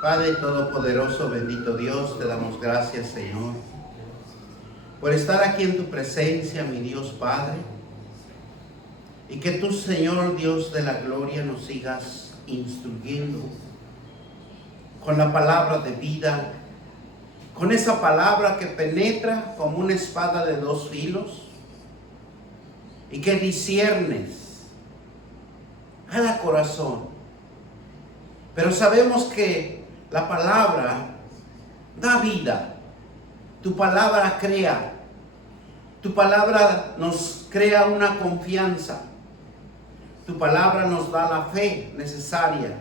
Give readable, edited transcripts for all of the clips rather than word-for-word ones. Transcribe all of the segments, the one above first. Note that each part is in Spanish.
Padre Todopoderoso, bendito Dios, te damos gracias, Señor, por estar aquí en tu presencia, mi Dios Padre, y que tú, Señor Dios de la gloria, nos sigas instruyendo con la palabra de vida, con esa palabra que penetra como una espada de dos filos y que disciernes cada corazón. Pero sabemos que la palabra da vida, tu palabra crea, tu palabra nos crea una confianza, tu palabra nos da la fe necesaria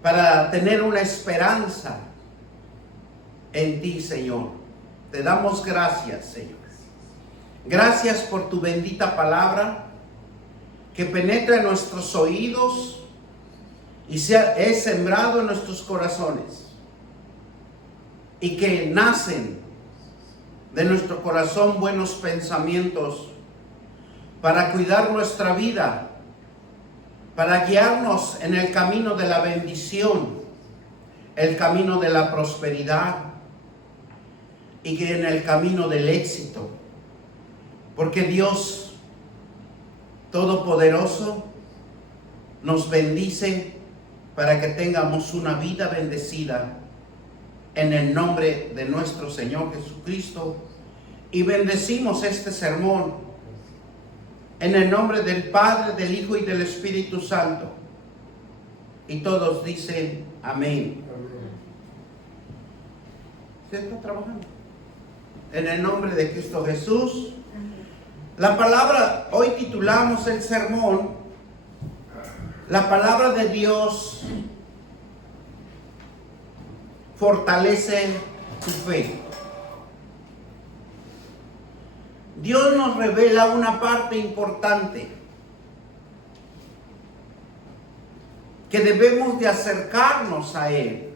para tener una esperanza en ti, Señor. Te damos gracias, Señor. Gracias por tu bendita palabra que penetra en nuestros oídos y es sembrado en nuestros corazones, y que nacen de nuestro corazón buenos pensamientos para cuidar nuestra vida, para guiarnos en el camino de la bendición, el camino de la prosperidad y que en el camino del éxito. Porque Dios Todopoderoso nos bendice para que tengamos una vida bendecida en el nombre de nuestro Señor Jesucristo. Y bendecimos este sermón en el nombre del Padre, del Hijo y del Espíritu Santo. Y todos dicen amén. ¿Usted está trabajando? En el nombre de Cristo Jesús. La palabra, hoy titulamos el sermón, la palabra de Dios fortalece tu fe. Dios nos revela una parte importante que debemos de acercarnos a Él.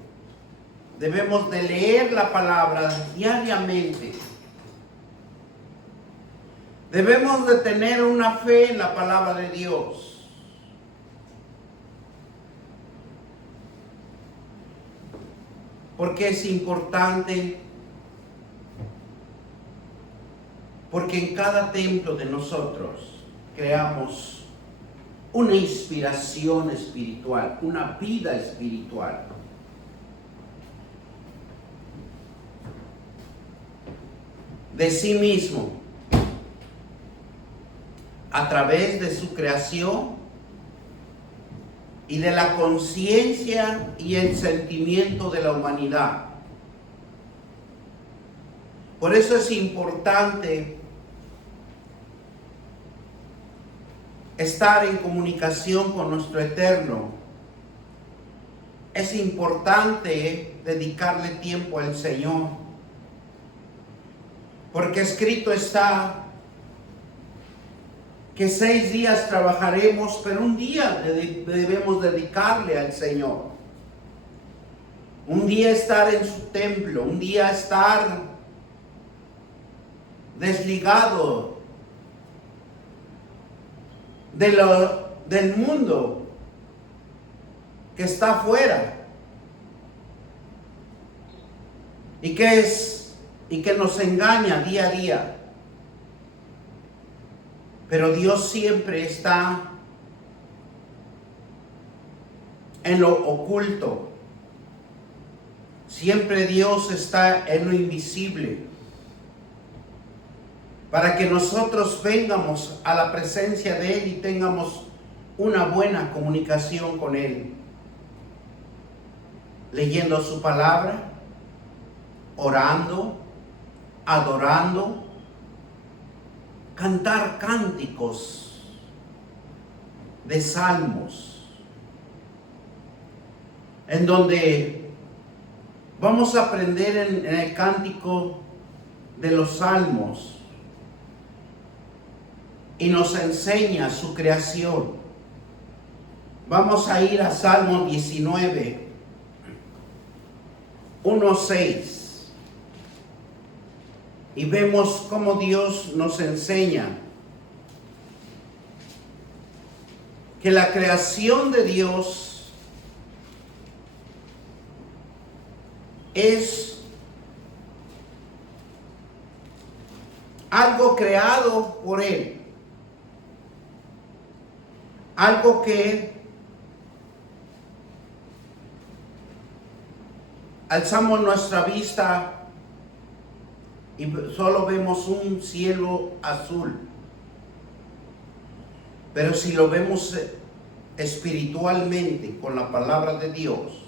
Debemos de leer la palabra diariamente. Debemos de tener una fe en la palabra de Dios. ¿Por qué es importante? Porque en cada templo de nosotros creamos una inspiración espiritual, una vida espiritual. De sí mismo, a través de su creación y de la conciencia y el sentimiento de la humanidad. Por eso es importante estar en comunicación con nuestro Eterno. Es importante dedicarle tiempo al Señor, porque escrito está que 6 días trabajaremos, pero un día debemos dedicarle al Señor. Un día estar en su templo, un día estar desligado del mundo que está afuera y que nos engaña día a día. Pero Dios siempre está en lo oculto. Siempre Dios está en lo invisible. Para que nosotros vengamos a la presencia de Él y tengamos una buena comunicación con Él. Leyendo su palabra, orando, adorando, cantar cánticos de salmos, en donde vamos a aprender en el cántico de los salmos y nos enseña su creación. Vamos a ir a Salmo 19, 1:6. Y vemos cómo Dios nos enseña que la creación de Dios es algo creado por Él, algo que alzamos nuestra vista y solo vemos un cielo azul. Pero si lo vemos espiritualmente con la palabra de Dios,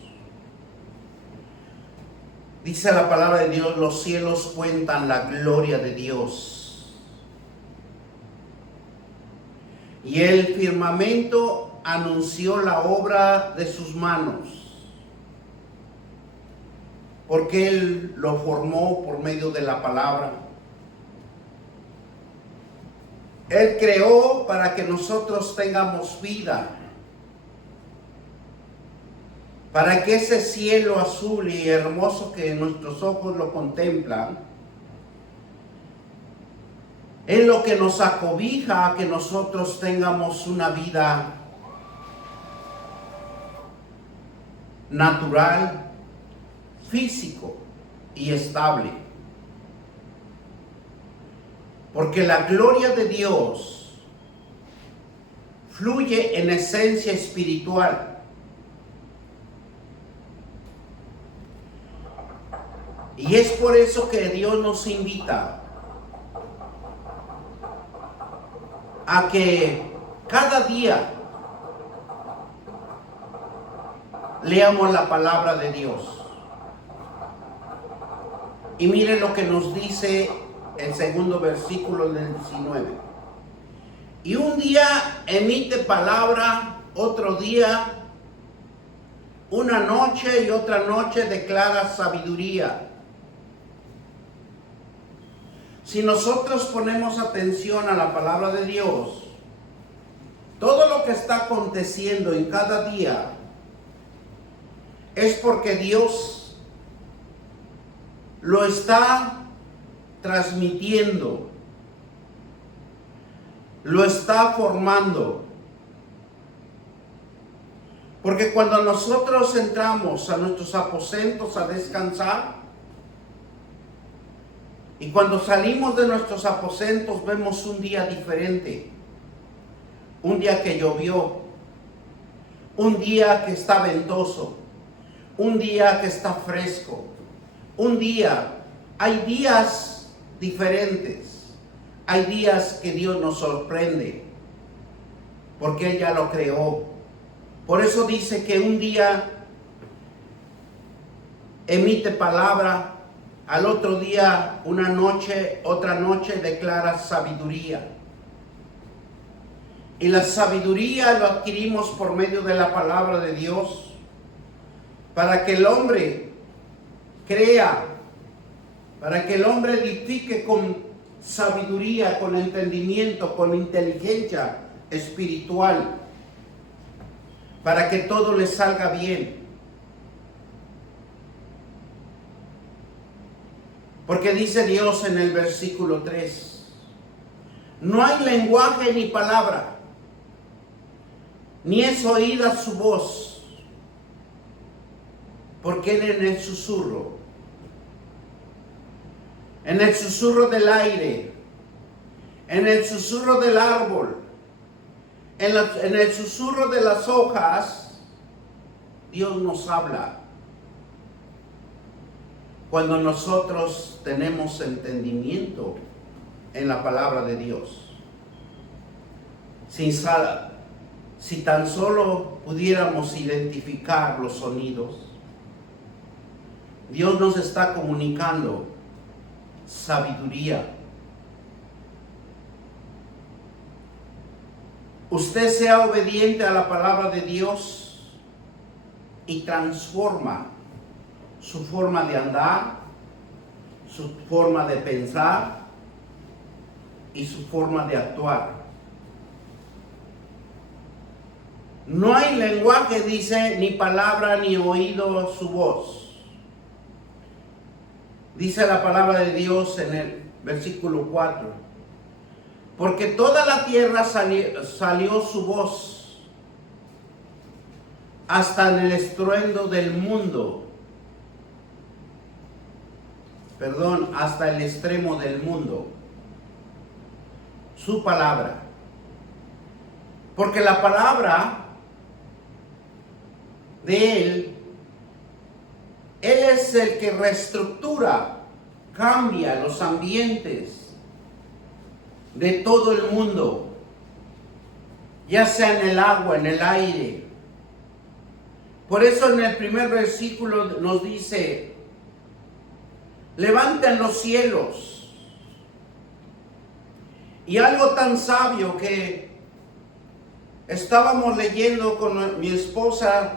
dice la palabra de Dios, los cielos cuentan la gloria de Dios. Y el firmamento anunció la obra de sus manos. Porque Él lo formó por medio de la palabra. Él creó para que nosotros tengamos vida. Para que ese cielo azul y hermoso que nuestros ojos lo contemplan, es lo que nos acobija a que nosotros tengamos una vida natural, físico y estable. Porque la gloria de Dios fluye en esencia espiritual. Y es por eso que Dios nos invita a que cada día leamos la palabra de Dios. Y miren lo que nos dice el segundo versículo del 19. Y un día emite palabra, otro día, una noche y otra noche declara sabiduría. Si nosotros ponemos atención a la palabra de Dios, todo lo que está aconteciendo en cada día es porque Dios lo está transmitiendo, lo está formando. Porque cuando nosotros entramos a nuestros aposentos a descansar, y cuando salimos de nuestros aposentos vemos un día diferente, un día que llovió, un día que está ventoso, un día que está fresco, un día, hay días diferentes, hay días que Dios nos sorprende, porque Él ya lo creó. Por eso dice que un día emite palabra, al otro día, una noche, otra noche declara sabiduría. Y la sabiduría lo adquirimos por medio de la palabra de Dios, para que el hombre crea, para que el hombre edifique con sabiduría, con entendimiento, con inteligencia espiritual, para que todo le salga bien. Porque dice Dios en el versículo 3, no hay lenguaje ni palabra, ni es oída su voz, porque Él en el susurro del aire, en el susurro del árbol, en el susurro de las hojas, Dios nos habla. Cuando nosotros tenemos entendimiento en la palabra de Dios. Si tan solo pudiéramos identificar los sonidos, Dios nos está comunicando sabiduría. Usted sea obediente a la palabra de Dios y transforma su forma de andar, su forma de pensar y su forma de actuar. No hay lenguaje, dice, ni palabra, ni oído su voz. Dice la palabra de Dios en el versículo 4. Porque toda la tierra salió su voz, hasta en el estruendo del mundo. hasta el extremo del mundo. Su palabra. Porque la palabra de Él es el que reestructura, cambia los ambientes de todo el mundo, ya sea en el agua, en el aire. Por eso en el primer versículo nos dice: levanten los cielos. Y algo tan sabio que estábamos leyendo con mi esposa,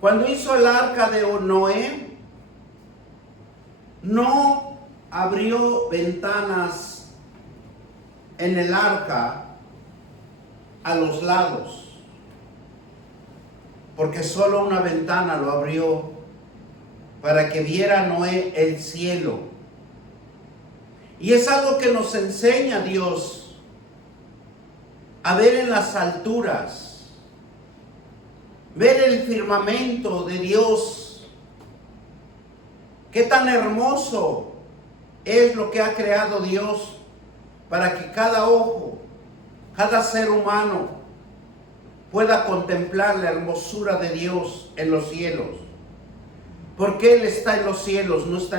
cuando hizo el arca de Noé, no abrió ventanas en el arca a los lados, porque solo una ventana lo abrió para que viera Noé el cielo. Y es algo que nos enseña Dios a ver en las alturas, ver el firmamento de Dios. Qué tan hermoso es lo que ha creado Dios para que cada ojo, cada ser humano pueda contemplar la hermosura de Dios en los cielos. Porque Él está en los cielos, no está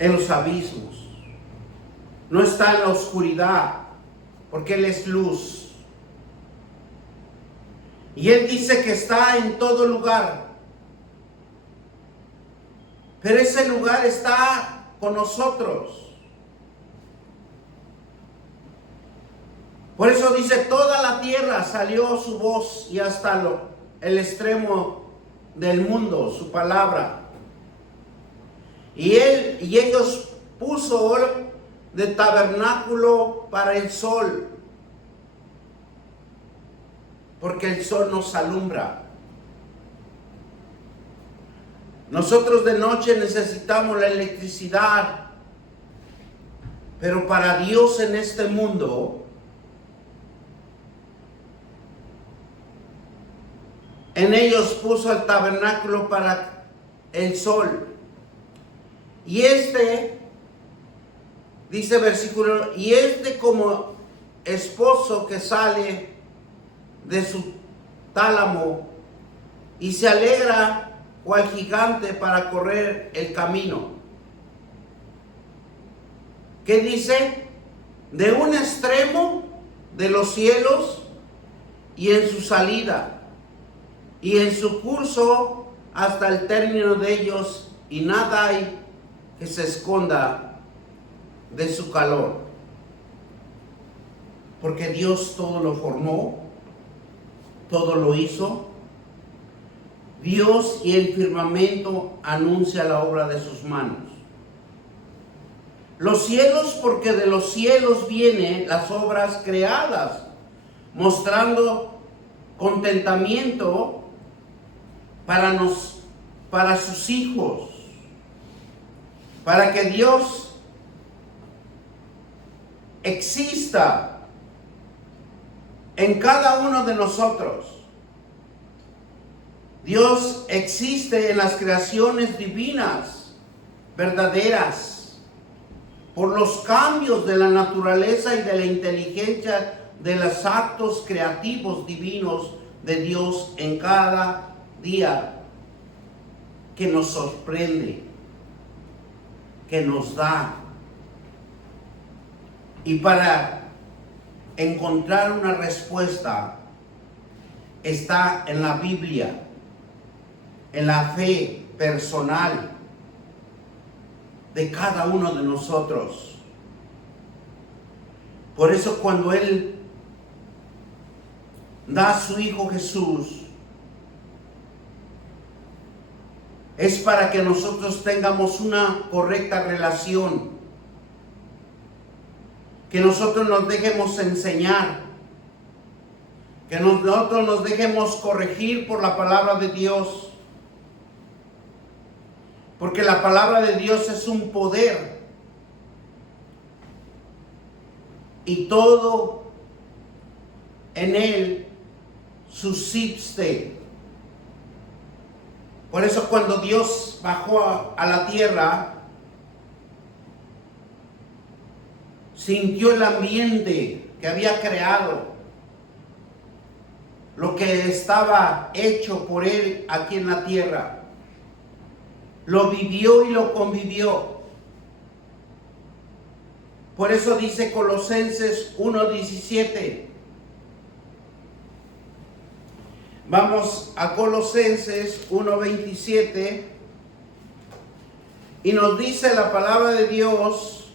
en los abismos, no está en la oscuridad, porque Él es luz. Y Él dice que está en todo lugar, pero ese lugar está con nosotros. Por eso dice: toda la tierra salió su voz, y hasta el extremo del mundo su palabra. Y ellos puso de tabernáculo para el sol, porque el sol nos alumbra. Nosotros de noche necesitamos la electricidad, pero para Dios en este mundo, en ellos puso el tabernáculo para el sol. Y dice versículo, y como esposo que sale de su tálamo y se alegra cual gigante para correr el camino. ¿Qué dice? De un extremo de los cielos y en su salida, y en su curso hasta el término de ellos, y nada hay que se esconda de su calor. Porque Dios todo lo formó, todo lo hizo. Dios y el firmamento anuncia la obra de sus manos. Los cielos, porque de los cielos vienen las obras creadas, mostrando contentamiento para sus hijos, para que Dios exista en cada uno de nosotros. Dios existe en las creaciones divinas, verdaderas, por los cambios de la naturaleza y de la inteligencia de los actos creativos divinos de Dios en cada día, que nos sorprende, que nos da. Y para encontrar una respuesta está en la Biblia, en la fe personal de cada uno de nosotros. Por eso cuando Él da a su Hijo Jesús, es para que nosotros tengamos una correcta relación, que nosotros nos dejemos enseñar, que nosotros nos dejemos corregir por la palabra de Dios, porque la palabra de Dios es un poder, y todo en Él subsiste. Por eso cuando Dios bajó a la tierra, sintió el ambiente que había creado, lo que estaba hecho por Él aquí en la tierra. Lo vivió y lo convivió. Por eso dice Colosenses 1:17. Vamos a Colosenses 1:27 y nos dice la palabra de Dios: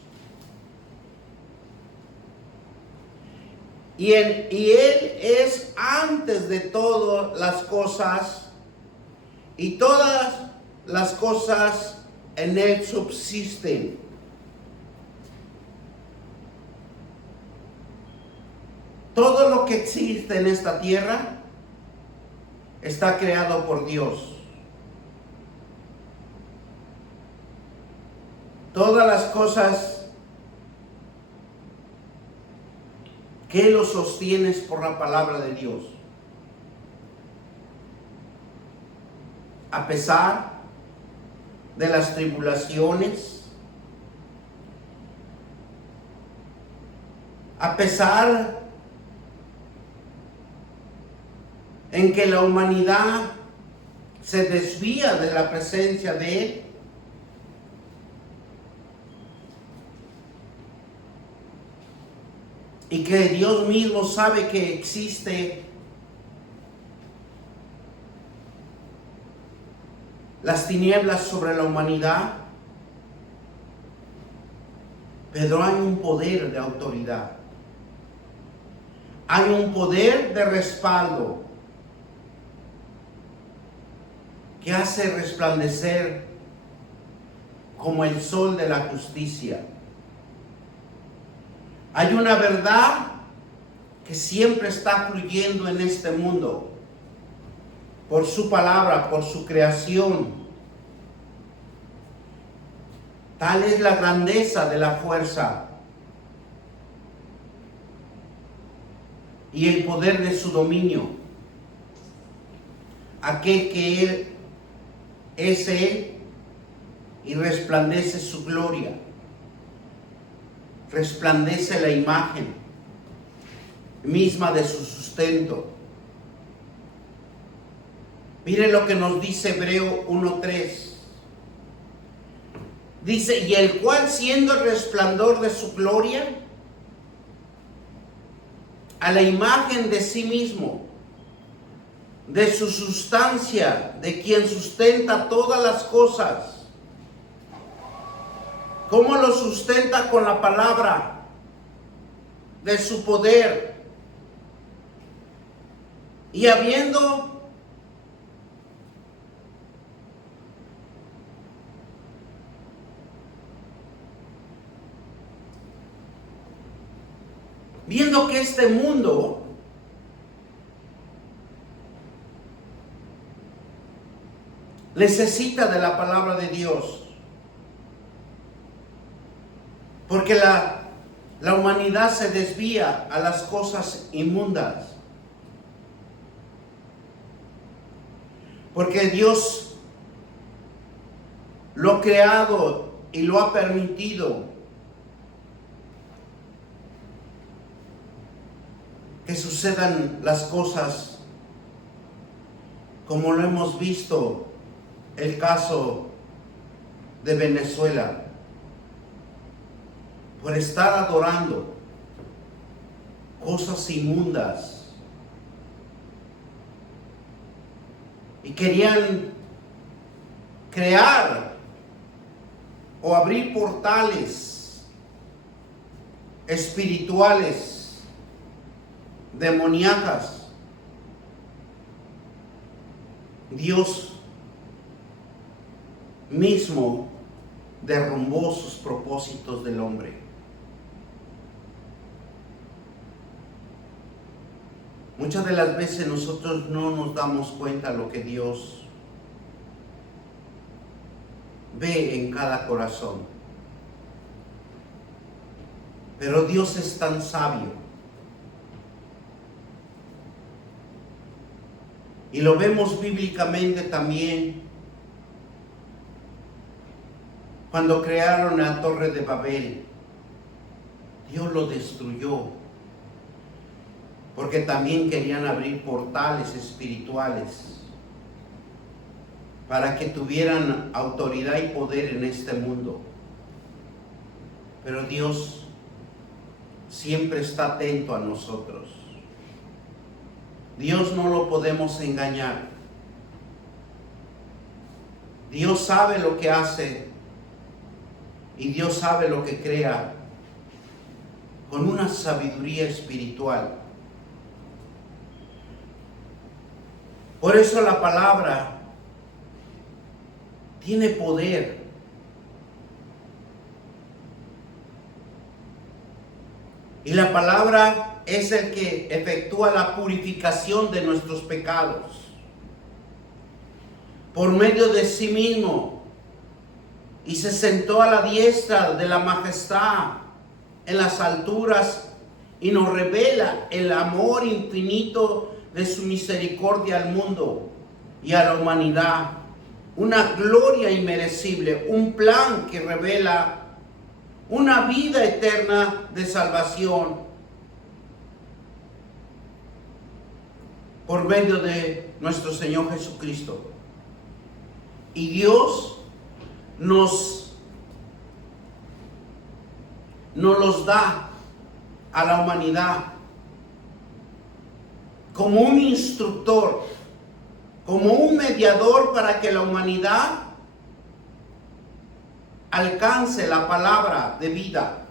y Él es antes de todas las cosas, y todas las cosas en Él subsisten. Todo lo que existe en esta tierra está creado por Dios. Todas las cosas que lo sostienes por la palabra de Dios. A pesar de las tribulaciones, a pesar en que la humanidad se desvía de la presencia de Él, y que Dios mismo sabe que existe las tinieblas sobre la humanidad, pero hay un poder de autoridad, hay un poder de respaldo que hace resplandecer como el sol de la justicia. Hay una verdad que siempre está fluyendo en este mundo por su palabra, por su creación. Tal es la grandeza de la fuerza y el poder de su dominio. Aquel que Él es Él y resplandece su gloria. Resplandece la imagen misma de su sustento. Mire lo que nos dice Hebreo 1:3. Dice: y el cual, siendo el resplandor de su gloria, a la imagen de sí mismo, de su sustancia, de quien sustenta todas las cosas. ¿Cómo lo sustenta? Con la palabra de su poder. Y viendo que este mundo necesita de la palabra de Dios, porque la humanidad se desvía a las cosas inmundas, porque Dios lo ha creado y lo ha permitido que sucedan las cosas como lo hemos visto el caso de Venezuela, por estar adorando cosas inmundas, y querían crear o abrir portales espirituales demoníacas. Dios mismo derrumbó sus propósitos del hombre. Muchas de las veces nosotros no nos damos cuenta de lo que Dios ve en cada corazón. Pero Dios es tan sabio Y lo vemos bíblicamente también cuando crearon la Torre de Babel. Dios lo destruyó porque también querían abrir portales espirituales para que tuvieran autoridad y poder en este mundo. Pero Dios siempre está atento a nosotros. Dios no lo podemos engañar. Dios sabe lo que hace y Dios sabe lo que crea con una sabiduría espiritual. Por eso la palabra tiene poder. Y la palabra es el que efectúa la purificación de nuestros pecados. Por medio de sí mismo. Y se sentó a la diestra de la majestad en las alturas y nos revela el amor infinito de su misericordia al mundo y a la humanidad. Una gloria inmerecible, un plan que revela una vida eterna de salvación por medio de nuestro Señor Jesucristo. Y Dios nos los da a la humanidad como un instructor, como un mediador para que la humanidad alcance la palabra de vida.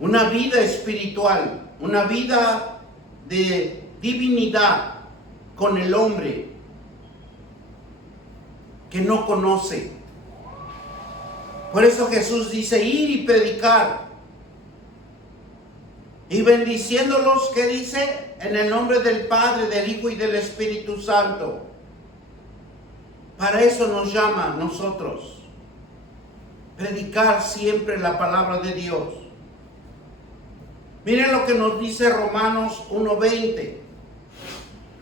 Una vida espiritual, una vida de divinidad con el hombre que no conoce. Por eso Jesús dice: ir y predicar. Y bendiciéndolos, ¿qué dice? En el nombre del Padre, del Hijo y del Espíritu Santo. Para eso nos llama a nosotros. Predicar siempre la palabra de Dios. Miren lo que nos dice Romanos 1:20.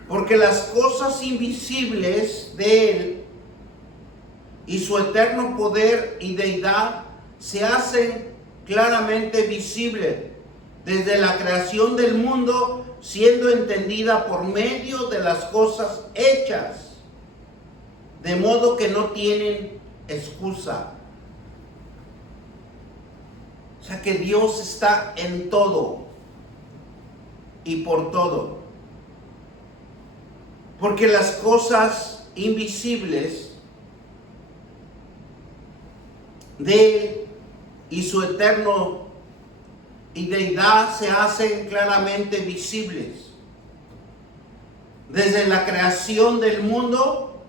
Porque las cosas invisibles de Él y su eterno poder y deidad se hacen claramente visibles desde la creación del mundo, siendo entendida por medio de las cosas hechas, de modo que no tienen excusa. O sea que Dios está en todo y por todo. Porque las cosas invisibles de Él y su eterno y deidad se hacen claramente visibles. Desde la creación del mundo,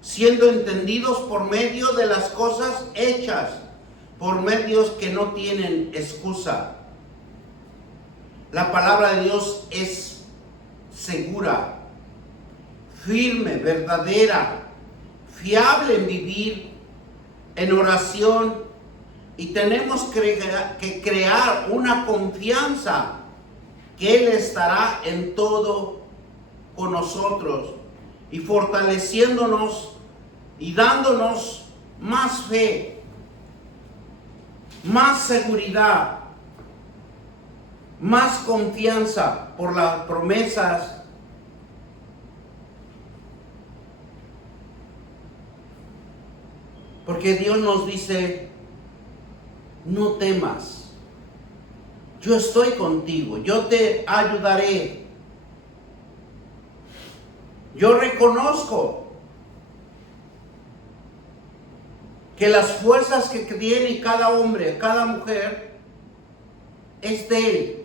siendo entendidos por medio de las cosas hechas, por medios que no tienen excusa. La palabra de Dios es segura, firme, verdadera, fiable en vivir, en oración, y tenemos que crear una confianza que Él estará en todo con nosotros y fortaleciéndonos y dándonos más fe, más seguridad, más confianza por las promesas porque Dios nos dice: no temas, yo estoy contigo, yo te ayudaré. Yo reconozco que las fuerzas que tiene cada hombre, cada mujer, es de Él.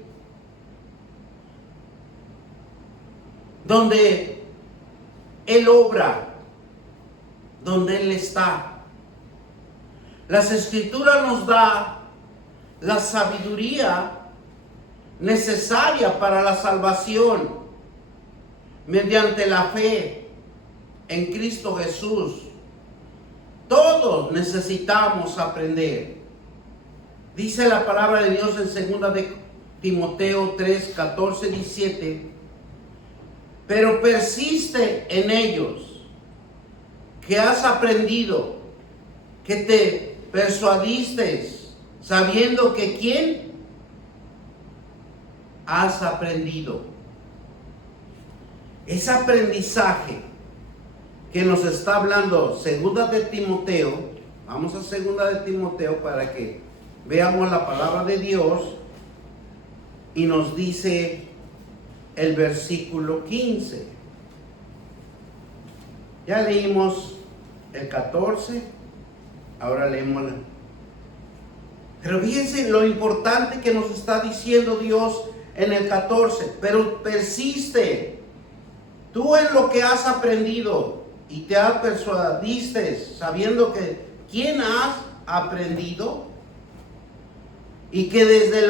Donde Él obra, donde Él está. Las Escrituras nos da la sabiduría necesaria para la salvación mediante la fe en Cristo Jesús. Todos necesitamos aprender. Dice la palabra de Dios en 2 Timoteo 3, 14, 17, pero persiste en ellos, que has aprendido, que te persuadiste, sabiendo que ¿quién? Has aprendido. Ese aprendizaje que nos está hablando segunda de Timoteo, vamos a segunda de Timoteo para que veamos la palabra de Dios, y nos dice el versículo 15. Ya leímos el 14, ahora leemos pero fíjense lo importante que nos está diciendo Dios en el 14. Pero persiste tú en lo que has aprendido y te persuadiste, sabiendo que ¿quién has aprendido? Y que desde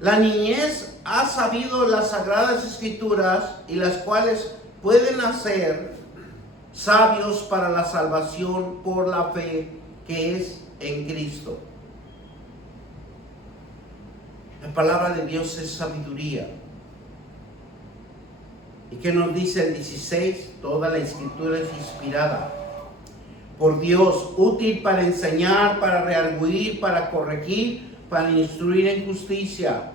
la niñez has sabido las sagradas escrituras, y las cuales pueden hacer sabios para la salvación por la fe que es en Cristo. La palabra de Dios es sabiduría. ¿Y qué nos dice el 16? Toda la escritura es inspirada por Dios, útil para enseñar, para redarguir, para corregir, para instruir en justicia,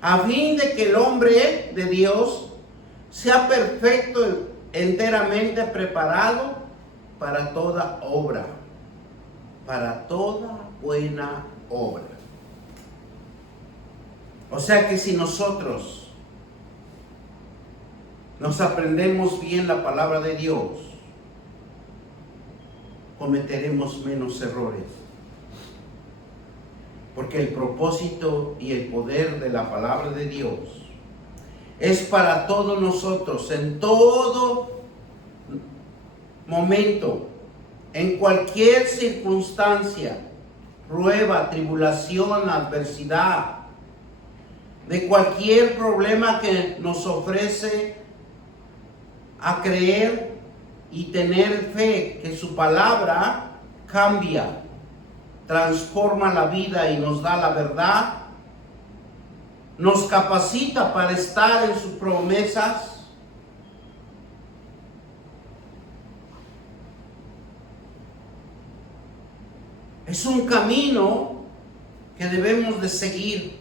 a fin de que el hombre de Dios sea perfecto, enteramente preparado para toda obra, para toda buena obra. O sea que si nosotros nos aprendemos bien la palabra de Dios, cometeremos menos errores. Porque el propósito y el poder de la palabra de Dios es para todos nosotros, en todo momento, en cualquier circunstancia, prueba, tribulación, adversidad, de cualquier problema que nos ofrece a creer y tener fe que su palabra cambia, transforma la vida y nos da la verdad, nos capacita para estar en sus promesas. Es un camino que debemos de seguir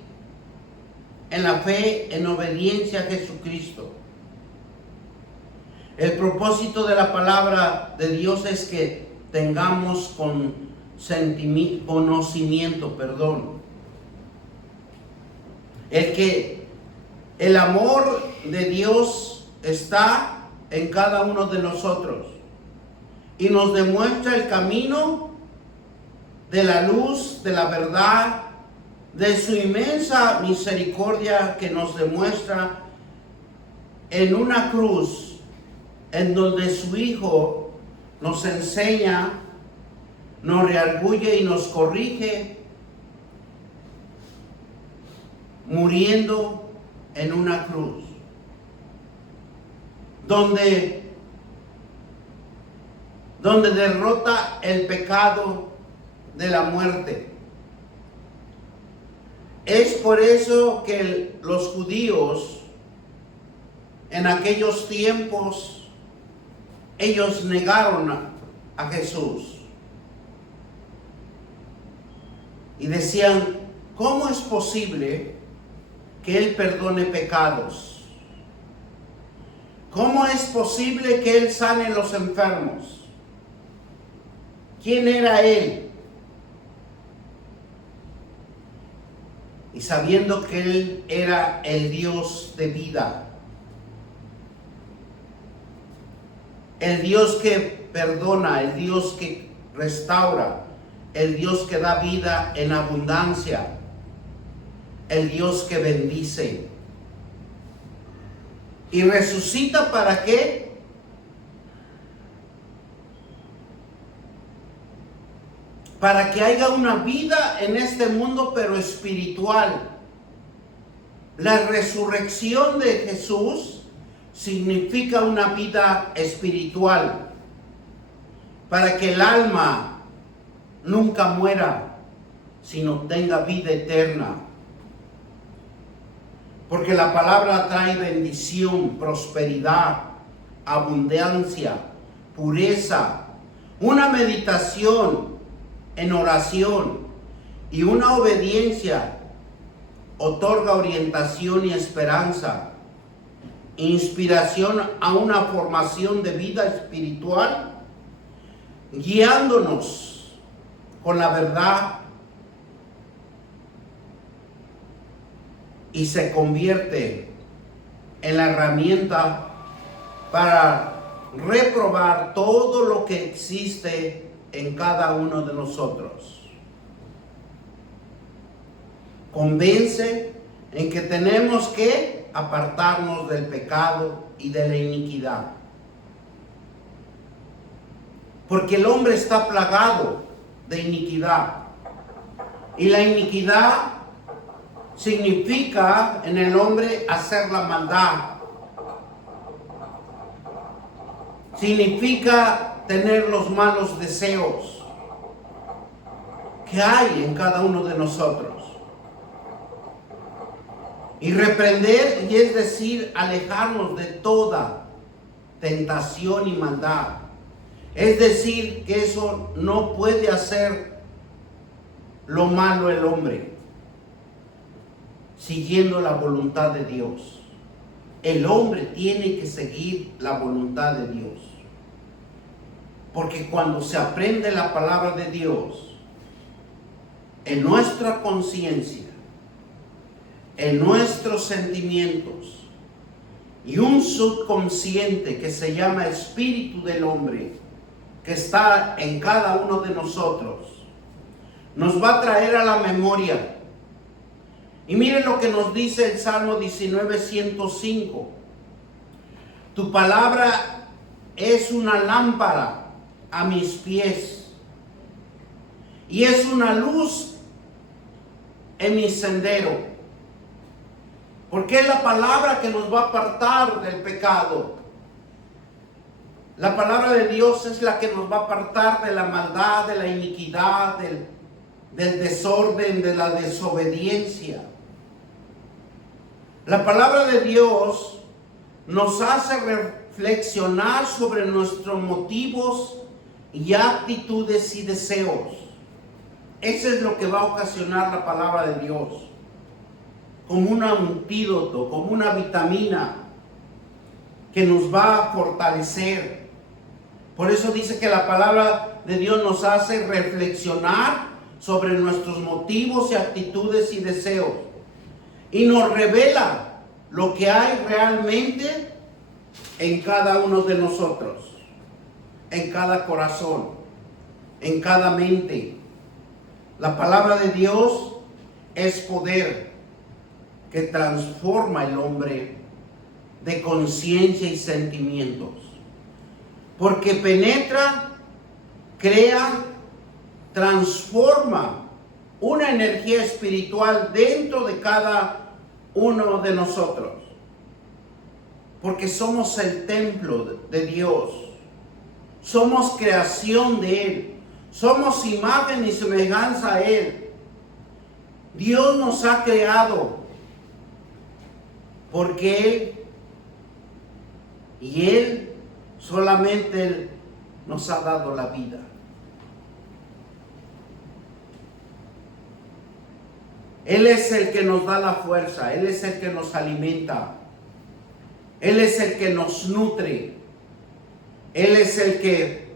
en la fe, en obediencia a Jesucristo. El propósito de la palabra de Dios es que tengamos conocimiento. El amor de Dios está en cada uno de nosotros y nos demuestra el camino de la luz, de la verdad, de su inmensa misericordia que nos demuestra en una cruz, en donde su Hijo nos enseña, nos redarguye y nos corrige, muriendo en una cruz, donde derrota el pecado de la muerte. Es por eso que los judíos en aquellos tiempos, ellos negaron a Jesús y decían: ¿cómo es posible que Él perdone pecados? ¿Cómo es posible que Él sane los enfermos? ¿Quién era Él? Y sabiendo que Él era el Dios de vida, el Dios que perdona, el Dios que restaura, el Dios que da vida en abundancia, el Dios que bendice. ¿Y resucita para qué? Para que haya una vida en este mundo, pero espiritual. La resurrección de Jesús significa una vida espiritual, para que el alma nunca muera, sino tenga vida eterna. Porque la palabra trae bendición, prosperidad, abundancia, pureza, una meditación en oración y una obediencia otorga orientación y esperanza, inspiración a una formación de vida espiritual, guiándonos con la verdad, y se convierte en la herramienta para reprobar todo lo que existe en cada uno de nosotros. Convence en que tenemos que apartarnos del pecado y de la iniquidad. Porque el hombre está plagado de iniquidad. Y la iniquidad significa en el hombre hacer la maldad. Significa tener los malos deseos que hay en cada uno de nosotros. Y reprender, y es decir, alejarnos de toda tentación y maldad. Es decir, que eso no puede hacer lo malo el hombre, siguiendo la voluntad de Dios. El hombre tiene que seguir la voluntad de Dios. Porque cuando se aprende la palabra de Dios, en nuestra conciencia, en nuestros sentimientos y un subconsciente que se llama espíritu del hombre, que está en cada uno de nosotros, nos va a traer a la memoria. Y miren lo que nos dice el Salmo 19:105. Tu palabra es una lámpara a mis pies y es una luz en mi sendero. Porque es la palabra que nos va a apartar del pecado. La palabra de Dios es la que nos va a apartar de la maldad, de la iniquidad, del desorden, de la desobediencia. La palabra de Dios nos hace reflexionar sobre nuestros motivos y actitudes y deseos. Eso es lo que va a ocasionar la palabra de Dios, como un antídoto, como una vitamina que nos va a fortalecer. Por eso dice que la palabra de Dios nos hace reflexionar sobre nuestros motivos y actitudes y deseos, y nos revela lo que hay realmente en cada uno de nosotros, en cada corazón, en cada mente. La palabra de Dios es poder que transforma el hombre de conciencia y sentimientos, porque penetra, crea, transforma una energía espiritual dentro de cada uno de nosotros, porque somos el templo de Dios, somos creación de Él, somos imagen y semejanza a Él. Dios nos ha creado porque Él solamente nos ha dado la vida. Él es el que nos da la fuerza, Él es el que nos alimenta, Él es el que nos nutre, Él es el que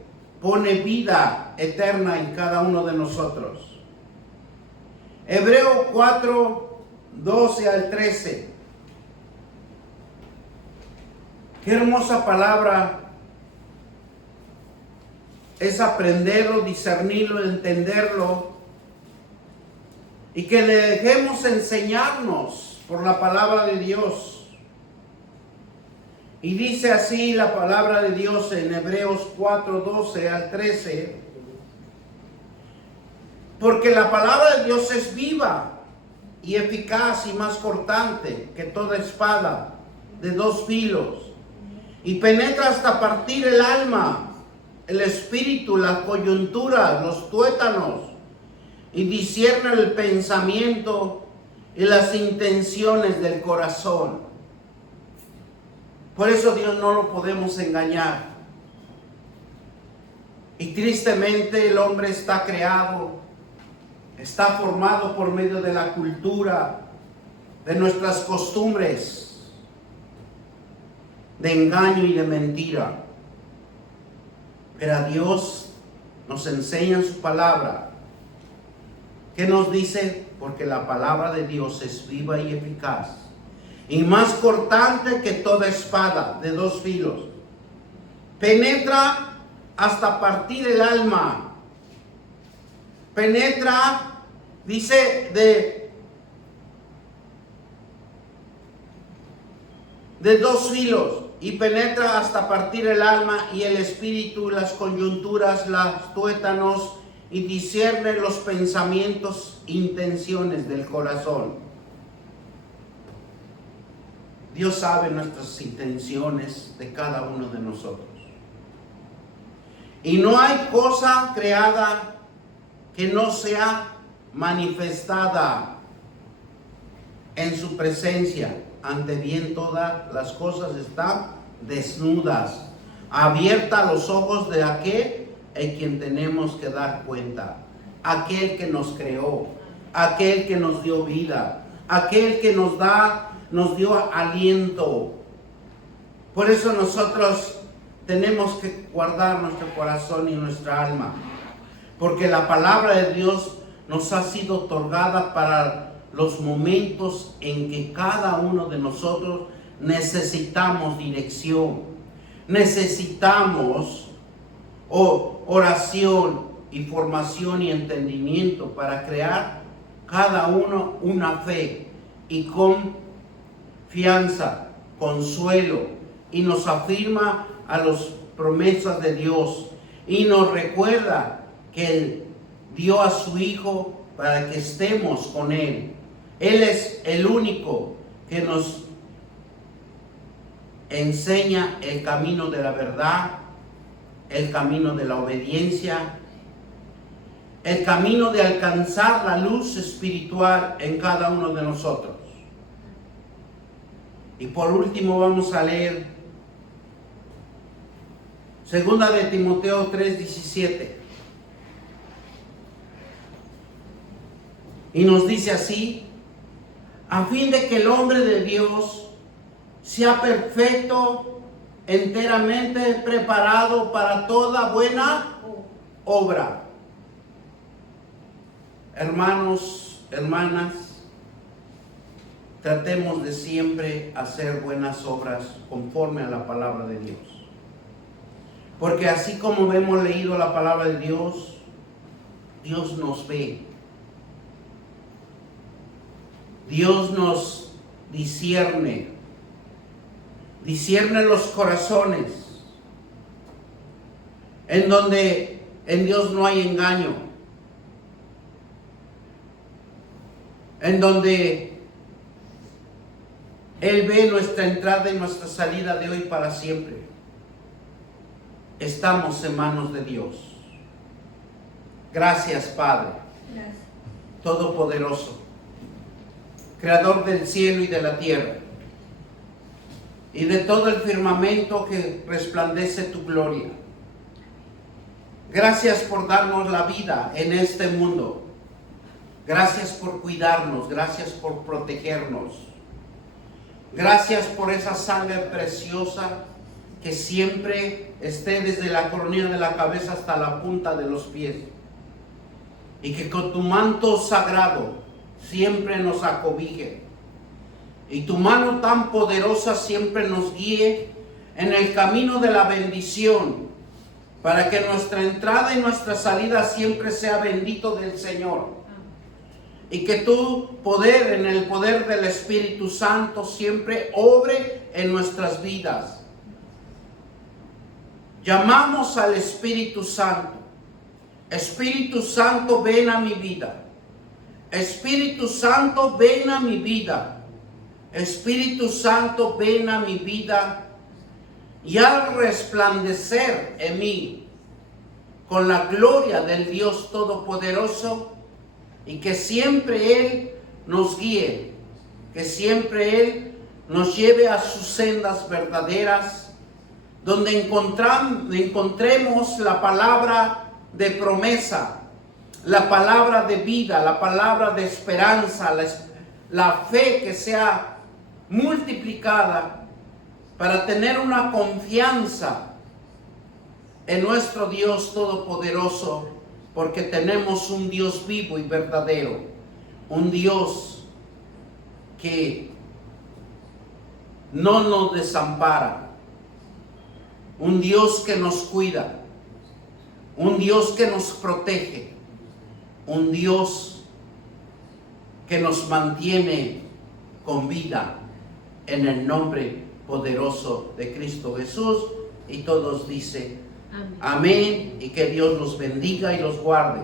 pone vida eterna en cada uno de nosotros. Hebreos 4:12 al 13. Qué hermosa palabra es aprenderlo, discernirlo, entenderlo, y que le dejemos enseñarnos por la palabra de Dios. Y dice así la palabra de Dios en Hebreos 4:12 al 13. Porque la palabra de Dios es viva y eficaz y más cortante que toda espada de dos filos, y penetra hasta partir el alma, el espíritu, las coyunturas, los tuétanos, y discierne el pensamiento y las intenciones del corazón. Por eso Dios no lo podemos engañar. Y tristemente el hombre está creado, está formado por medio de la cultura, de nuestras costumbres, de engaño y de mentira. Pero a Dios nos enseña en su palabra. ¿Qué nos dice? Porque la palabra de Dios es viva y eficaz, y más cortante que toda espada de dos filos. Penetra hasta partir el alma. Penetra, dice, de dos filos, y penetra hasta partir el alma y el espíritu, las coyunturas, los tuétanos, y discierne los pensamientos, intenciones del corazón. Dios sabe nuestras intenciones de cada uno de nosotros. Y no hay cosa creada que no sea manifestada en su presencia. Ante bien todas las cosas están desnudas, abiertas los ojos de aquel en quien tenemos que dar cuenta. Aquel que nos creó, aquel que nos dio vida, aquel que nos dio aliento. Por eso nosotros tenemos que guardar nuestro corazón y nuestra alma, porque la palabra de Dios nos ha sido otorgada para los momentos en que cada uno de nosotros necesitamos dirección, necesitamos oración y formación y entendimiento para crear cada uno una fe y confianza, consuelo, y nos afirma a las promesas de Dios y nos recuerda que Él dio a su Hijo para que estemos con Él. Él es el único que nos enseña el camino de la verdad, el camino de la obediencia, el camino de alcanzar la luz espiritual en cada uno de nosotros. Y por último vamos a leer 2 de Timoteo 3:17. Y nos dice así: a fin de que el hombre de Dios sea perfecto, enteramente preparado para toda buena obra. Hermanos, hermanas, tratemos de siempre hacer buenas obras conforme a la palabra de Dios. Porque así como hemos leído la palabra de Dios, Dios nos ve. Dios nos discierne los corazones, en donde en Dios no hay engaño, en donde Él ve nuestra entrada y nuestra salida de hoy para siempre. Estamos en manos de Dios. Gracias, Padre. Gracias. Todopoderoso, Creador del cielo y de la tierra, y de todo el firmamento que resplandece tu gloria. Gracias por darnos la vida en este mundo. Gracias por cuidarnos, gracias por protegernos. Gracias por esa sangre preciosa que siempre esté desde la coronilla de la cabeza hasta la punta de los pies. Y que con tu manto sagrado siempre nos acobije. Y tu mano tan poderosa siempre nos guíe en el camino de la bendición, para que nuestra entrada y nuestra salida siempre sea bendito del Señor. Y que tu poder, en el poder del Espíritu Santo, siempre obre en nuestras vidas. Llamamos al Espíritu Santo. Espíritu Santo, ven a mi vida. Espíritu Santo, ven a mi vida. Espíritu Santo, ven a mi vida, y al resplandecer en mí con la gloria del Dios Todopoderoso, y que siempre Él nos guíe, que siempre Él nos lleve a sus sendas verdaderas, donde encontremos la palabra de promesa, la palabra de vida, la palabra de esperanza, la fe que sea multiplicada para tener una confianza en nuestro Dios Todopoderoso, porque tenemos un Dios vivo y verdadero, un Dios que no nos desampara, un Dios que nos cuida, un Dios que nos protege, un Dios que nos mantiene con vida, en el nombre poderoso de Cristo Jesús. Y todos dicen amén, y que Dios los bendiga y los guarde.